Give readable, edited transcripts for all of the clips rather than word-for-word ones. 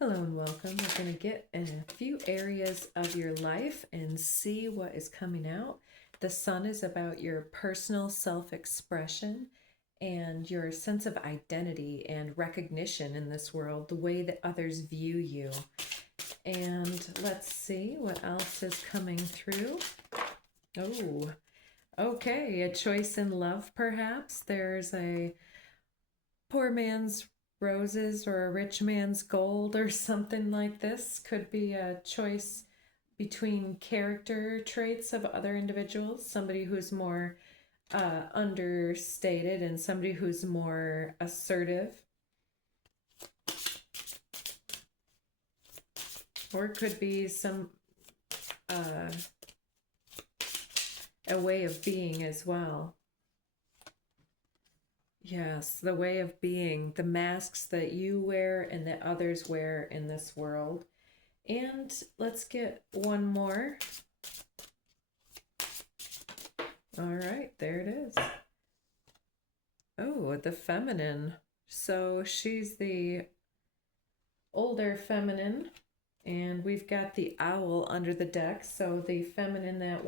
Hello and welcome. We're going to get in a few areas of your life and see what is coming out. The sun is about your personal self expression and your sense of identity and recognition in this world, the way that others view you. And let's see what else is coming through. Oh, okay. A choice in love, perhaps. There's a poor man's roses or a rich man's gold or something like this. Could be a choice between character traits of other individuals, somebody who's more understated and somebody who's more assertive. Or it could be some a way of being as well. Yes, the way of being, the masks that you wear and that others wear in this world. And let's get one more. All right, there it is. Oh, the feminine. So she's the older feminine, and we've got the owl under the deck. So the feminine that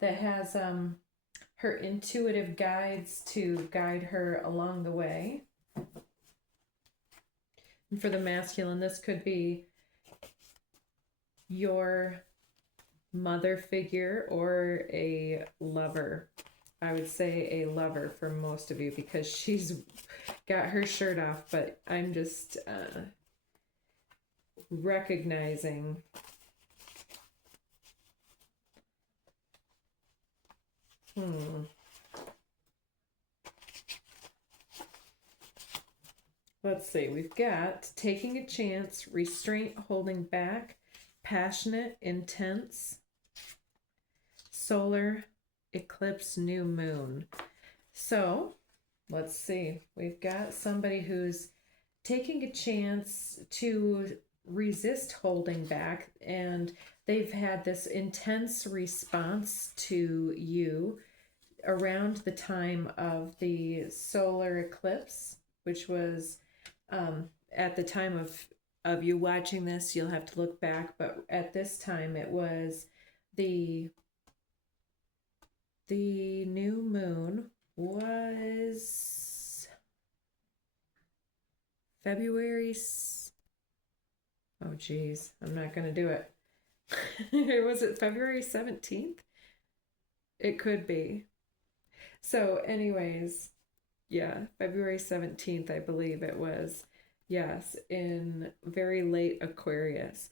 has her intuitive guides to guide her along the way. And for the masculine, this could be your mother figure or a lover. I would say a lover for most of you because she's got her shirt off, but I'm just recognizing let's see, we've got taking a chance, restraint, holding back, passionate, intense, solar eclipse, new moon. So let's see, we've got somebody who's taking a chance to resist holding back, and they've had this intense response to you around the time of the solar eclipse, which was at the time of you watching this, you'll have to look back, but at this time it was the new moon was February. Oh, geez, I'm not going to do it. Was it February 17th? It could be. So, anyways, yeah, February 17th, I believe it was. Yes, in very late Aquarius.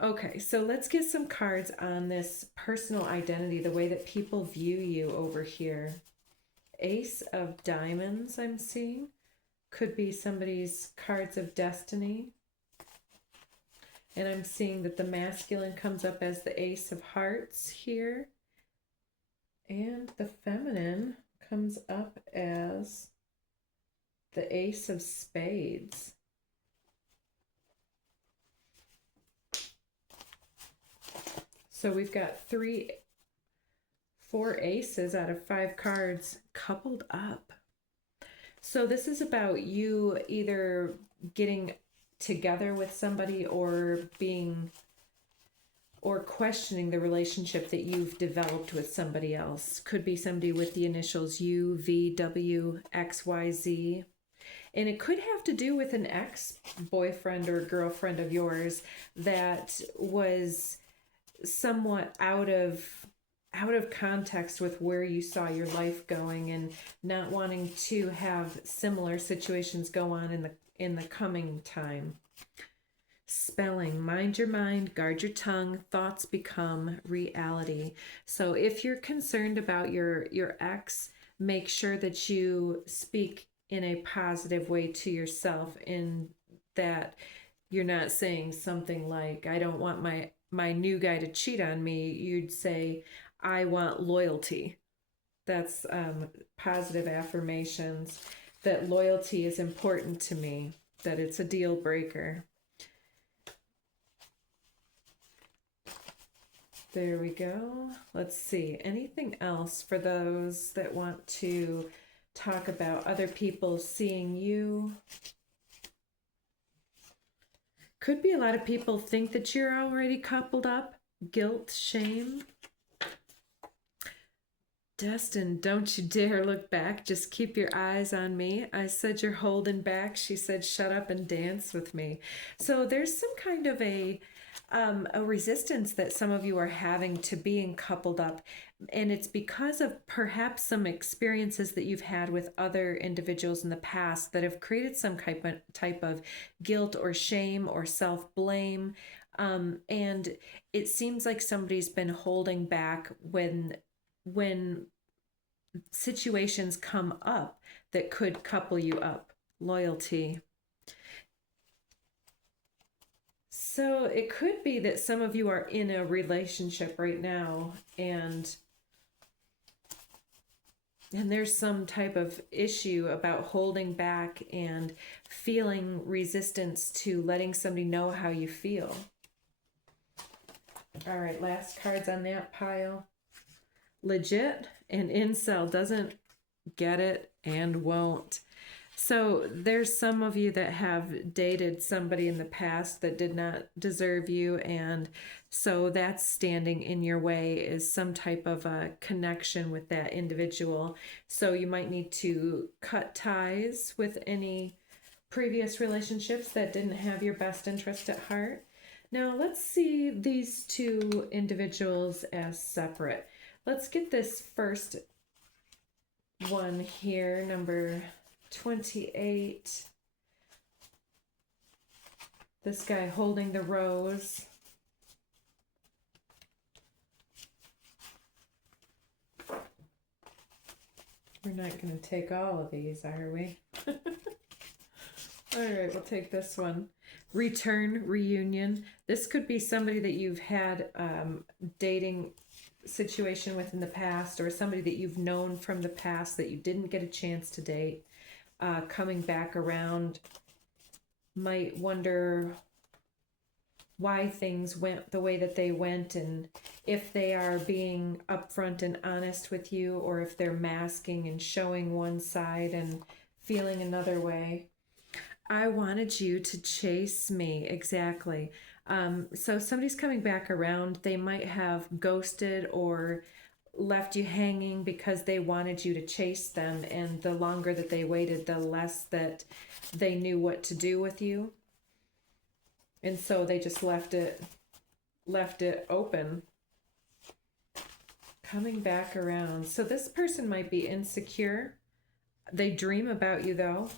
Okay, so let's get some cards on this personal identity, the way that people view you over here. Ace of Diamonds, I'm seeing. Could be somebody's cards of destiny. And I'm seeing that the masculine comes up as the Ace of Hearts here. And the feminine comes up as the Ace of Spades. So we've got 4 aces out of 5 cards coupled up. So this is about you either getting together with somebody or questioning the relationship that you've developed with somebody else. Could be somebody with the initials U, V, W, X, Y, Z. And it could have to do with an ex-boyfriend or girlfriend of yours that was somewhat out of context with where you saw your life going, and not wanting to have similar situations go on in the coming time. Spelling, mind your mind, guard your tongue, thoughts become reality. So if you're concerned about your ex, make sure that you speak in a positive way to yourself, in that you're not saying something like, I don't want my new guy to cheat on me. You'd say, I want loyalty. That's positive affirmations, that loyalty is important to me, that it's a deal breaker. There we go. Let's see. Anything else for those that want to talk about other people seeing you? Could be a lot of people think that you're already coupled up. Guilt, shame. Destin, don't you dare look back. Just keep your eyes on me. I said you're holding back. She said, shut up and dance with me. So there's some kind of a resistance that some of you are having to being coupled up. And it's because of perhaps some experiences that you've had with other individuals in the past that have created some type of guilt or shame or self-blame. And it seems like somebody's been holding back when situations come up that could couple you up. Loyalty. So it could be that some of you are in a relationship right now, and there's some type of issue about holding back and feeling resistance to letting somebody know how you feel. All right, last cards on that pile. Legit and incel, doesn't get it and won't. So there's some of you that have dated somebody in the past that did not deserve you, and so that's standing in your way is some type of a connection with that individual. So you might need to cut ties with any previous relationships that didn't have your best interest at heart. Now let's see these two individuals as separate. Let's get this first one here, number 28. This guy holding the rose. We're not going to take all of these, are we? All right, we'll take this one. Return, reunion. This could be somebody that you've had dating situation with in the past, or somebody that you've known from the past that you didn't get a chance to date. Coming back around, might wonder why things went the way that they went, and if they are being upfront and honest with you, or if they're masking and showing one side and feeling another way. I wanted you to chase me. Exactly. So somebody's coming back around. They might have ghosted or left you hanging because they wanted you to chase them, and the longer that they waited, the less that they knew what to do with you, and so they just left it open. Coming back around. So this person might be insecure. They dream about you though.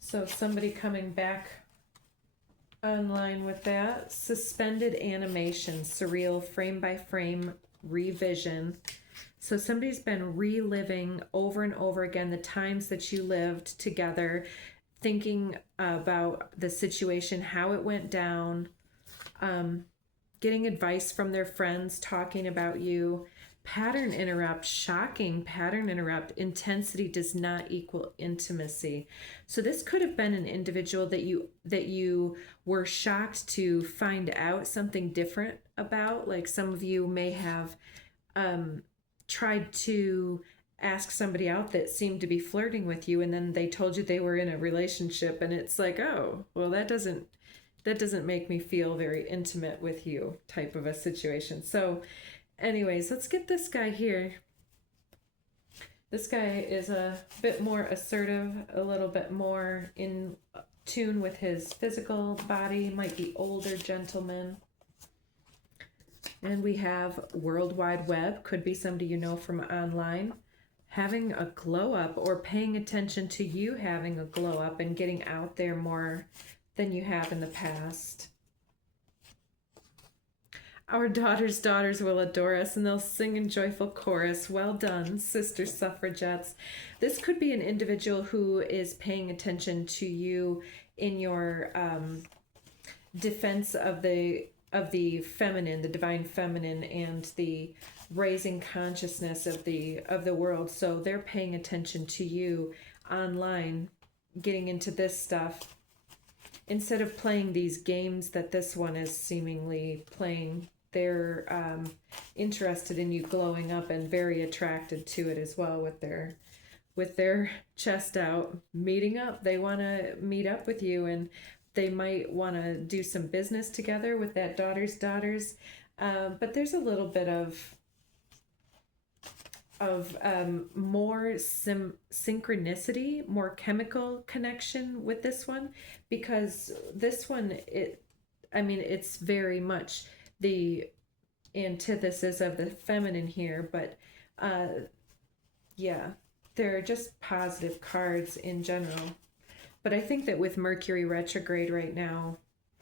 So somebody coming back online with that. Suspended animation, surreal frame by frame revision. So somebody's been reliving over and over again the times that you lived together, thinking about the situation, how it went down, getting advice from their friends, talking about you. Pattern interrupt, shocking pattern interrupt. Intensity does not equal intimacy. So this could have been an individual that you were shocked to find out something different about. Like some of you may have tried to ask somebody out that seemed to be flirting with you, and then they told you they were in a relationship, and it's like, oh, well, that doesn't make me feel very intimate with you type of a situation. So anyways, let's get this guy here. This guy is a bit more assertive, a little bit more in tune with his physical body, might be older gentleman. And we have World Wide Web, could be somebody you know from online, having a glow up or paying attention to you having a glow up and getting out there more than you have in the past. Our daughters will adore us, and they'll sing in joyful chorus. Well done, sister suffragettes. This could be an individual who is paying attention to you in your defense of the feminine, the divine feminine, and the raising consciousness of the world. So they're paying attention to you online, getting into this stuff, instead of playing these games that this one is seemingly playing. They're interested in you glowing up and very attracted to it as well with their with their chest out, meeting up. They want to meet up with you, and they might want to do some business together with that daughter's daughters. But there's a little bit of more synchronicity, more chemical connection with this one, because this one, it's very much the antithesis of the feminine here, but yeah, they're just positive cards in general. But I think that with Mercury retrograde right now,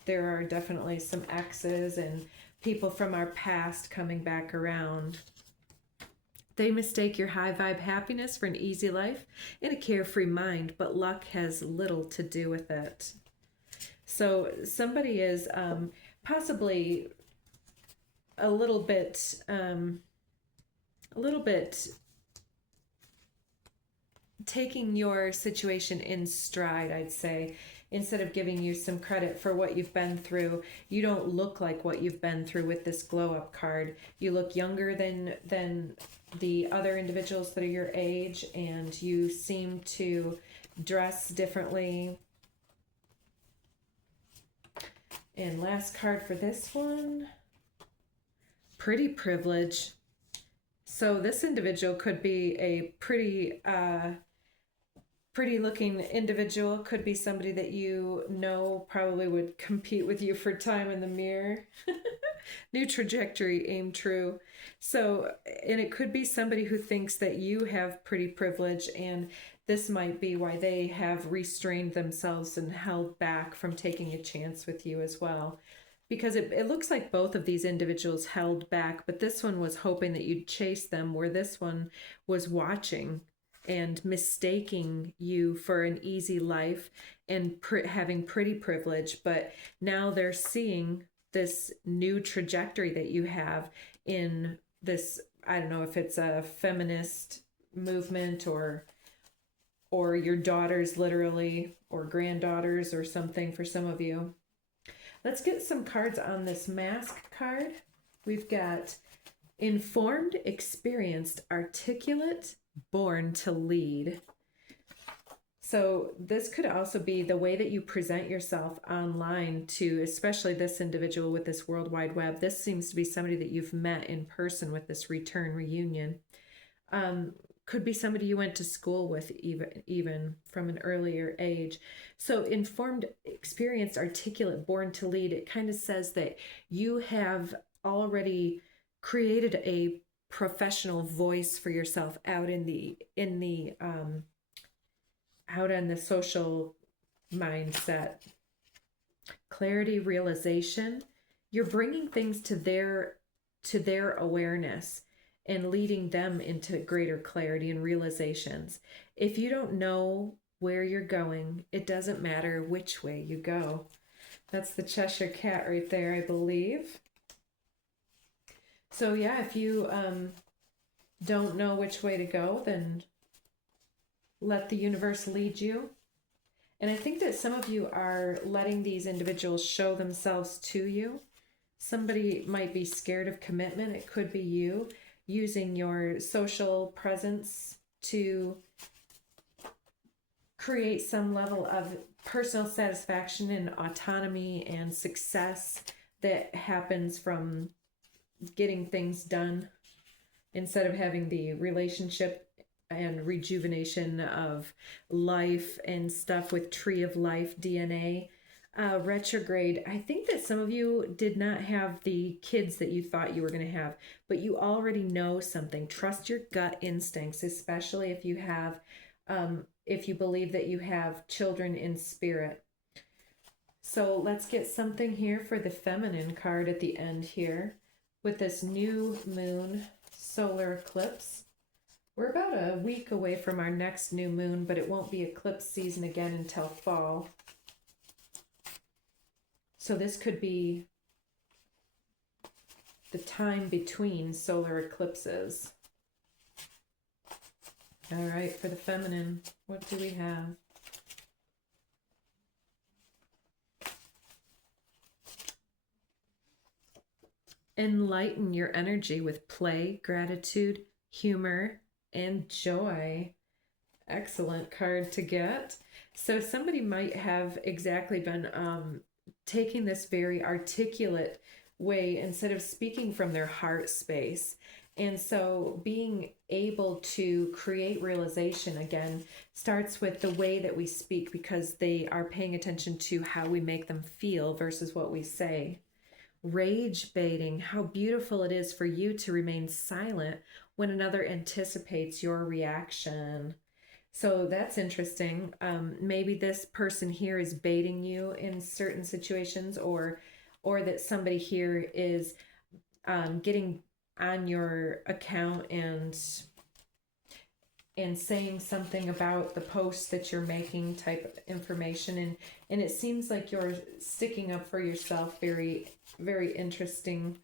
there are definitely some exes and people from our past coming back around. They mistake your high vibe happiness for an easy life and a carefree mind, but luck has little to do with it. So somebody is possibly a little bit taking your situation in stride, I'd say. Instead of giving you some credit for what you've been through, you don't look like what you've been through with this glow up card. You look younger than the other individuals that are your age, and you seem to dress differently. And last card for this one, pretty privilege. So this individual could be a pretty looking individual, could be somebody that you know probably would compete with you for time in the mirror. New trajectory, aim true. So, and it could be somebody who thinks that you have pretty privilege, and this might be why they have restrained themselves and held back from taking a chance with you as well. Because it looks like both of these individuals held back, but this one was hoping that you'd chase them, where this one was watching and mistaking you for an easy life and having pretty privilege. But now they're seeing this new trajectory that you have in this, I don't know if it's a feminist movement or your daughters literally, or granddaughters or something for some of you. Let's get some cards on this mask card. We've got informed, experienced, articulate, born to lead. So this could also be the way that you present yourself online to, especially this individual with this World Wide Web. This seems to be somebody that you've met in person with this return reunion. Could be somebody you went to school with even from an earlier age. So informed, experienced, articulate, born to lead, it kind of says that you have already created a professional voice for yourself out in the out on the social mindset. Clarity, realization, you're bringing things to their awareness and leading them into greater clarity and realizations. If you don't know where you're going, it doesn't matter which way you go. That's the Cheshire Cat right there, I believe. So yeah, if you don't know which way to go, then let the universe lead you. And I think that some of you are letting these individuals show themselves to you. Somebody might be scared of commitment. It could be you using your social presence to create some level of personal satisfaction and autonomy and success that happens from getting things done, instead of having the relationship and rejuvenation of life and stuff with Tree of Life DNA. Retrograde, I think that some of you did not have the kids that you thought you were going to have, but you already know something. Trust your gut instincts, especially if you have, if you believe that you have children in spirit. So let's get something here for the feminine card at the end here with this new moon solar eclipse. We're about a week away from our next new moon, but it won't be eclipse season again until fall. So this could be the time between solar eclipses. All right, for the feminine, what do we have? Enlighten your energy with play, gratitude, humor, and joy. Excellent card to get. So somebody might have exactly been taking this very articulate way instead of speaking from their heart space. And so being able to create realization again starts with the way that we speak, because they are paying attention to how we make them feel versus what we say. Rage baiting, how beautiful it is for you to remain silent when another anticipates your reaction. So that's interesting. Maybe this person here is baiting you in certain situations, or that somebody here is getting on your account and saying something about the post that you're making type of information, and it seems like you're sticking up for yourself. Very, very interesting,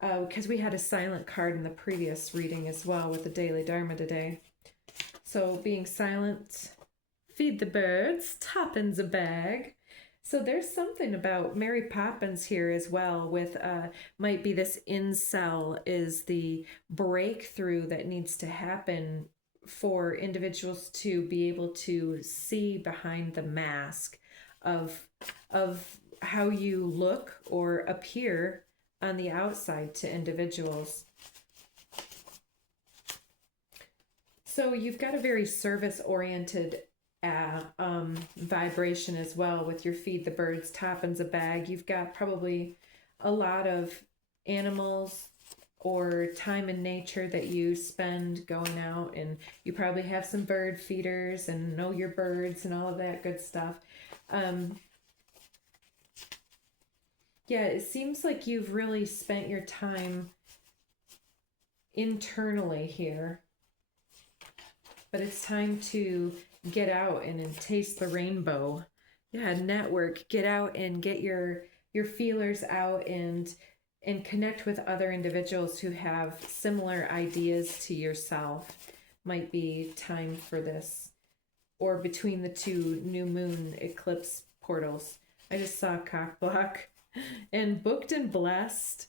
because we had a silent card in the previous reading as well with the Daily Dharma today. So being silent, feed the birds, Toppins a bag. So there's something about Mary Poppins here as well with might be this incel is the breakthrough that needs to happen for individuals to be able to see behind the mask of how you look or appear on the outside to individuals. So you've got a very service-oriented vibration as well with your feed the birds, Toppins a bag. You've got probably a lot of animals or time in nature that you spend going out, and you probably have some bird feeders and know your birds and all of that good stuff. Yeah, it seems like you've really spent your time internally here, but it's time to get out and taste the rainbow. Yeah, network, get out and get your feelers out and connect with other individuals who have similar ideas to yourself. Might be time for this, or between the two new moon eclipse portals. I just saw cock block and booked and blessed.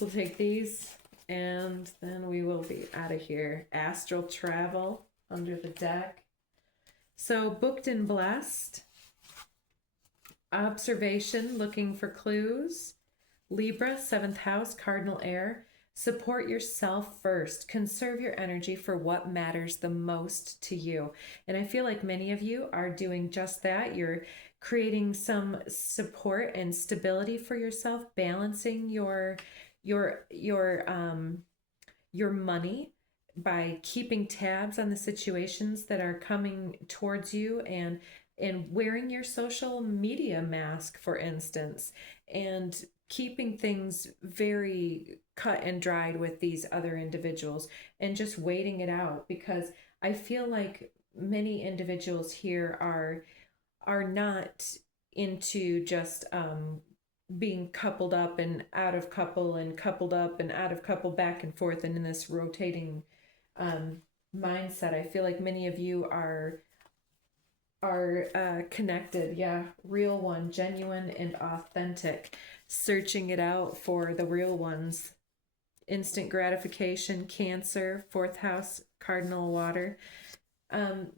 We'll take these and then we will be out of here. Astral travel under the deck. So booked and blessed. Observation, looking for clues. Libra, 7th house, cardinal air. Support yourself first. Conserve your energy for what matters the most to you. And I feel like many of you are doing just that. You're creating some support and stability for yourself, balancing your money by keeping tabs on the situations that are coming towards you, and wearing your social media mask, for instance, and keeping things very cut and dried with these other individuals and just waiting it out, because I feel like many individuals here are not into just being coupled up and out of couple and coupled up and out of couple, back and forth, and in this rotating mindset. I feel like many of you are connected. Yeah, real one, genuine and authentic, searching it out for the real ones. Instant gratification, Cancer, 4th house, cardinal water.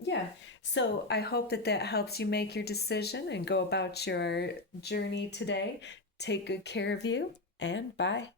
Yeah, so I hope that helps you make your decision and go about your journey today. Take good care of you, and bye.